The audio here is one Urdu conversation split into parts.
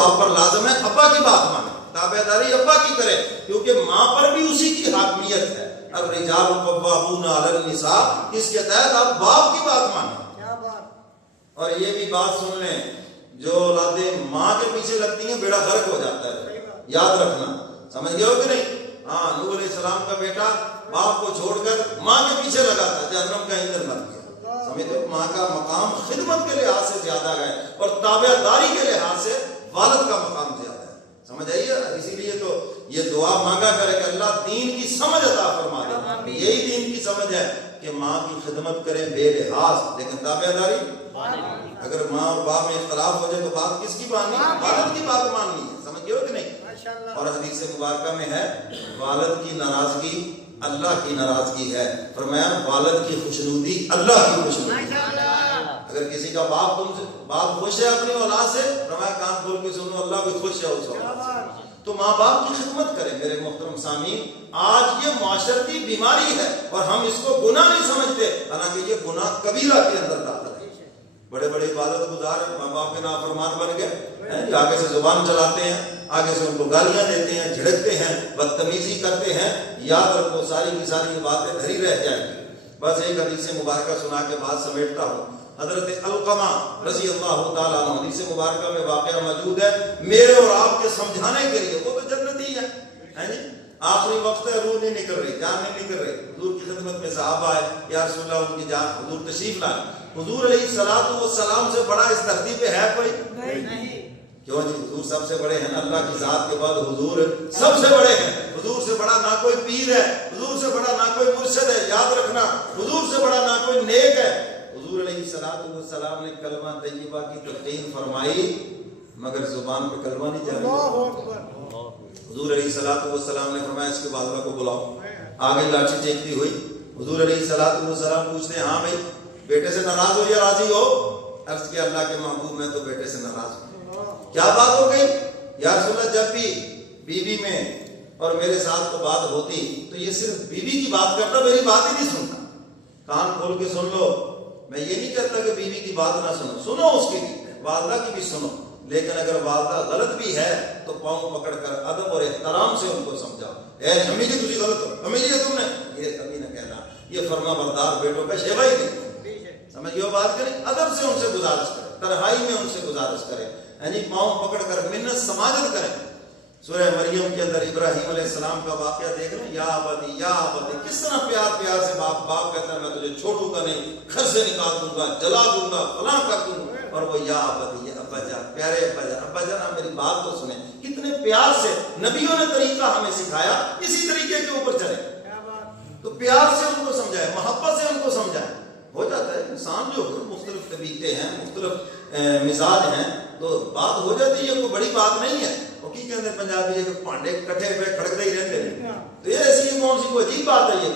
آپ پر لازم ہے ابا کی بات مانے، تابعداری ابا کی کرے، کیونکہ ماں پر بھی اسی کی حاکمیت ہے۔ الرجال قوامون علی النساء، اس کے تحت آپ باپ کی بات مانیں۔ اور یہ بھی بات سن لیں، جو اولادیں ماں کے پیچھے لگتی ہیں بیڑا غرق ہو جاتا ہے، یاد رکھنا، سمجھ گئے ہو کہ نہیں؟ ہاں، نوح علیہ السلام کا بیٹا باپ کو چھوڑ کر ماں کے پیچھے لگا تھا، جہنم کا ایندھن بن گیا۔ سمجھتے، ماں کا مقام خدمت کے لحاظ سے زیادہ ہے اور تابع داری کے لحاظ سے والد کا مقام زیادہ ہے، سمجھ آئیے؟ اسی لیے تو یہ دعا مانگا کرے کہ اللہ دین کی سمجھ عطا فرما دے۔ یہی دین کی سمجھ ہے کہ ماں کی خدمت کریں بے لحاظ، لیکن تابع داری، اگر ماں اور باپ میں اختلاف ہو جائے تو بات کس کی ماننی ہے؟ والد کی بات ماننی ہے، سمجھ گئے ہو کہ نہیں؟ اور حدیث مبارکہ میں ہے والد کی ناراضگی اللہ کی ناراضگی ہے، فرمایا والد کی خوشنودی اللہ کی خوشنودی۔ اگر کسی کا باپ تم سے باپ خوش ہے اپنی اولاد سے، فرمایا کان کھول کے سنو اللہ بھی خوش ہے اس اولاد سے۔ تو ماں باپ کی خدمت کریں میرے محترم سامعین۔ آج یہ معاشرتی بیماری ہے اور ہم اس کو گناہ نہیں سمجھتے، حالانکہ یہ گناہ کبیرہ کے اندر داخل ہے۔ بڑے بڑے عبادت گزار ماں باپ کے نافرمان بن گئے، آگے سے زبان چلاتے ہیں، آگے سے ان کو گالیاں دیتے ہیں، جھڑکتے ہیں، بدتمیزی کرتے ہیں۔ یاد رکھو ساری کی ساری یہ باتیں دھری رہ جائیں گی۔ بس ایک حدیث مبارکہ سنا کے بعد سمیٹتا ہوں۔ حضرت علقمہ رضی اللہ تعالیٰ عنہ، حدیث مبارکہ میں واقعہ موجود ہے، میرے اور آپ کے سمجھانے کے لیے، وہ تو جنتی ہے جی، آخری وقت ہے، روح نہیں نکل رہی، جان نہیں نکل رہی، حضور کی خدمت میں صحابہ آئے، یا رسول اللہ ان کی جان، حضور تشریف لائے۔ حضور علیہ السلام سے بڑا اس دھرتی پہ ہے کوئی؟ نہیں۔ کیوں جی؟ حضور سب سے بڑے ہیں، اللہ کی ذات کے بعد حضور سب سے بڑے ہیں۔ حضور سے بڑا نہ کوئی پیر ہے، حضور سے بڑا نہ کوئی مرشد ہے، یاد رکھنا، حضور سے بڑا نہ کوئی نیک ہے۔ حضور علیہ السلام نے کلمہ طیبہ کی تلقین فرمائی، مگر زبان پہ کلمہ نہیں چلا۔ حضور علیہ السلام نے فرمایا اس کے والدہ کو بلاؤ۔ آگے لاٹھی ٹیکتی ہوئی، حضور علیہ السلام پوچھتے ہیں، ہاں بھائی بیٹے سے ناراض ہو یا راضی ہو؟ عرض کیا اللہ کے محبوب میں تو بیٹے سے ناراض ہوں۔ کیا بات ہو گئی؟ یا رسول اللہ جب بھی بیوی میں اور میرے ساتھ تو بات ہوتی تو یہ صرف بیوی کی بات کرتا، میری بات ہی نہیں سنتا۔ کان کھول کے سن لو، میں یہ نہیں کہتا کہ بیوی کی بات نہ سنو، سنو اس کی بھی، والدہ کی بھی سنو، لیکن اگر والدہ غلط بھی ہے تو پاؤں پکڑ کر ادب اور احترام سے ان کو سمجھاؤ۔ اے امی جی تجھے غلط ہو، امی جی تم نے یہ کبھی نہ کہنا، یہ فرما بردار بیٹوں کا شیوا ہی نہیں۔ سمجھ گئے بات کریں، ادب سے ان سے گزارش کریں، تنہائی میں ان سے گزارش کریں، یعنی پاؤں پکڑ کر منت سماجت کریں۔ سورہ مریم کے اندر ابراہیم علیہ السلام کا واقعہ دیکھ لیں، یا ابدی یا ابدی، کس طرح پیار سے باپ کہتا ہے میں تجھے چھوڑوں گا نہیں، گھر سے نکال دوں گا، جلا دوں گا، فلاں کر دوں گا، اور وہ یا ابدی، یا ابا جان، پیارے ابا جان آپ میری بات تو سنیں۔ کتنے پیار سے نبیوں نے طریقہ ہمیں سکھایا، اسی طریقے کے اوپر چلیں، تو پیار سے ان کو سمجھائے، محبت سے ان کو سمجھائے۔ ہو جاتا ہے انسان جو مختلف طبیعتے ہیں، مختلف مزاج ہیں، تو بات ہو جاتی ہے، کوئی بڑی بات نہیں ہے۔ وہ کی کہتے ہیں پنجابی ہے کہ پانڈے کٹھے پہ کھڑکتے ہی رہتے ہیں، تو یہ ایسی کون سی کوئی عجیب بات ہے، یہ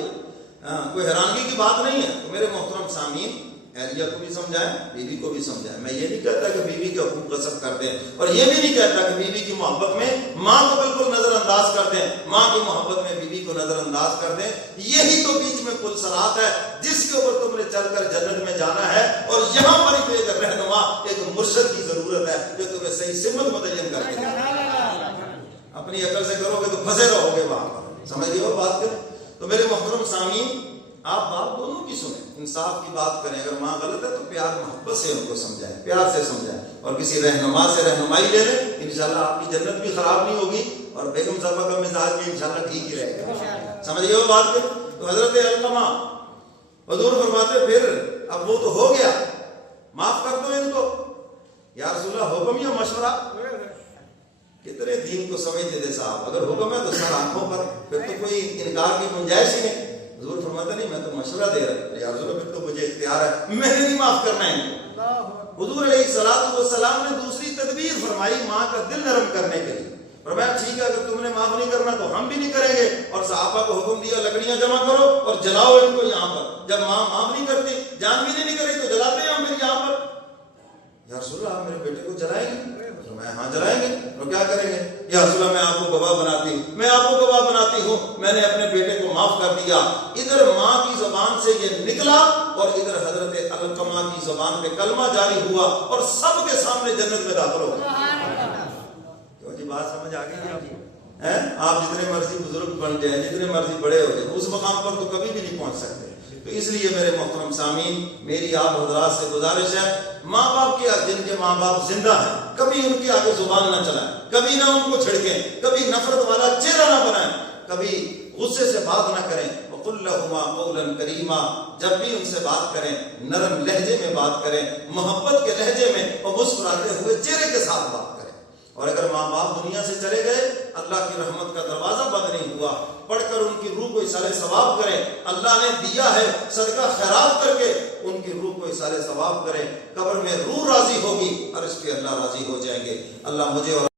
کوئی حیرانگی کی بات نہیں ہے۔ تو میرے محترم سامعین، اہلیہ کو بھی سمجھائیں، بیوی کو بھی سمجھائیں۔ میں یہ نہیں کہتا کہ بیوی کے حقوق غصب کر دیں، اور یہ بھی نہیں کہتا کہ بیوی کی محبت میں ماں کو بالکل نظر انداز کر دیں، ماں کی محبت میں بیوی کو نظر انداز کر دیں۔ یہی تو بیچ میں پل صراط ہے جس کے اوپر تم نے چل کر جنت میں جانا ہے، اور یہاں پر ایک رہنما، ایک مرشد کی ضرورت ہے جو تمہیں صحیح سمت متعین کر کے۔ اپنی عقل سے کرو گے تو پھنسے رہو گے وہاں پر، سمجھ گئے ہو بات کریں۔ تو میرے محترم سامعین، آپ بات دونوں کی سنیں، انصاف کی بات کریں۔ اگر ماں غلط ہے تو پیار محبت سے ان کو سمجھائیں، پیار سے سمجھائیں، اور کسی رہنما سے رہنمائی لے لیں، انشاءاللہ آپ کی جنت بھی خراب نہیں ہوگی، اور بیگم صاحبہ کا مزاج بھی انشاءاللہ ٹھیک ہی رہے گا۔ سمجھ گئے وہ بات کریں۔ تو حضرت علقمہ حضور فرماتے پھر اب وہ تو ہو گیا، معاف کر دو ان کو۔ یا رسول اللہ حکم یا مشورہ؟ کتنے دین کو سمجھتے تھے صاحب، اگر حکم ہے تو سر آنکھوں پر، پھر تو کوئی انکار کی گنجائش ہی نہیں۔ حضور فرماتا نہیں میں تو مشورہ دے رہا ہوں، یا رسول اللہ پھر تو مجھے اختیار ہے، میں نے نہیں معاف کرنا ہے۔ حضور علیہ السلام نے دوسری تدبیر فرمائی ماں کا دل نرم کرنے کے لیے، فرمایا ٹھیک ہے اگر تم نے معاف نہیں کرنا تو ہم بھی نہیں کریں گے، اور صحابہ کو حکم دیا لکڑیاں جمع کرو اور جلاؤ ان کو یہاں پر۔ جب ماں معاف نہیں کرتی، جان بھی نہیں کرے تو جلاتے ہیں ہم پھر یہاں پر۔ یا رسول اللہ آپ میرے بیٹے کو جلائیں گے؟ میں ہاں جلائیں گے، اور کیا کریں گے؟ یا رسول اللہ میں آپ کو گواہ بناتی ہوں، میں آپ کو گواہ بناتی ہوں، میں نے اپنے بیٹے کو معاف کر دیا۔ ادھر ماں کی زبان سے یہ نکلا، اور ادھر حضرت علقمہ کی زبان پہ کلمہ جاری ہوا، اور سب کے سامنے جنت میں داخل ہو گیا۔ سمجھ آ گئی آپ کو؟ آپ جتنے مرضی بزرگ بن جائیں، جتنے مرضی بڑے ہو جائیں، اس مقام پر تو کبھی بھی نہیں پہنچ سکتے. تو اس لیے میرے محترم سامعین، میری آپ حضرات سے گزارش ہے، ماں باپ کے جن کے ماں باپ زندہ ہیں، کبھی ان کے آگے زبان نہ چلائیں، کبھی نہ ان کو چھڑکیں، کبھی نفرت والا چہرہ نہ بنائیں، کبھی غصے سے بات نہ کریں. وَقُلْ لَهُمَا قَوْلًا كَرِيمًا، جب بھی ان سے بات کریں نرم لہجے میں بات کریں، محبت کے لہجے میں اور مسکراتے ہوئے چہرے کے ساتھ بات کریں. اور اگر ماں باپ دنیا سے چلے گئے، اللہ کی رحمت کا دروازہ بند نہیں ہوا، پڑھ کر ان کی روح کو اصالہ ثواب کریں. اللہ نے دیا ہے، صدقہ خیرات کر کے ان کی روح کو اصالہ ثواب کریں. قبر میں روح راضی ہوگی، عرش پہ اللہ راضی ہو جائیں گے. اللہ مجھے اور